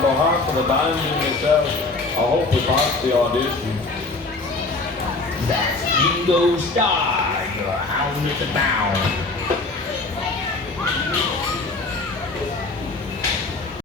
On behalf of the band and yourself, I hope we pass the audition. That's Dingo Starr, your hound at the bound.